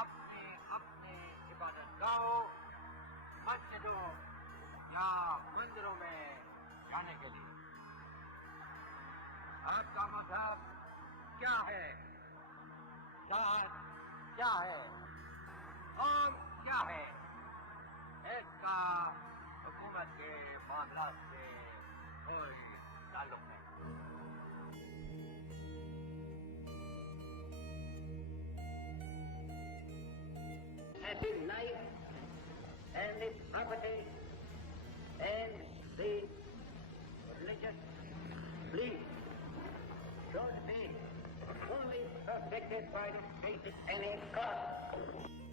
अपने अपने इबादत गाहों, मस्जिदों या मंदिरों में जाने के लिए। आपका मजहब क्या है? जात क्या है? कौम क्या है? इसका हुकूमत के मामलात से कोई ताल्लुक नहीं। His life and his property and the religious belief should be fully protected by the state at any cost.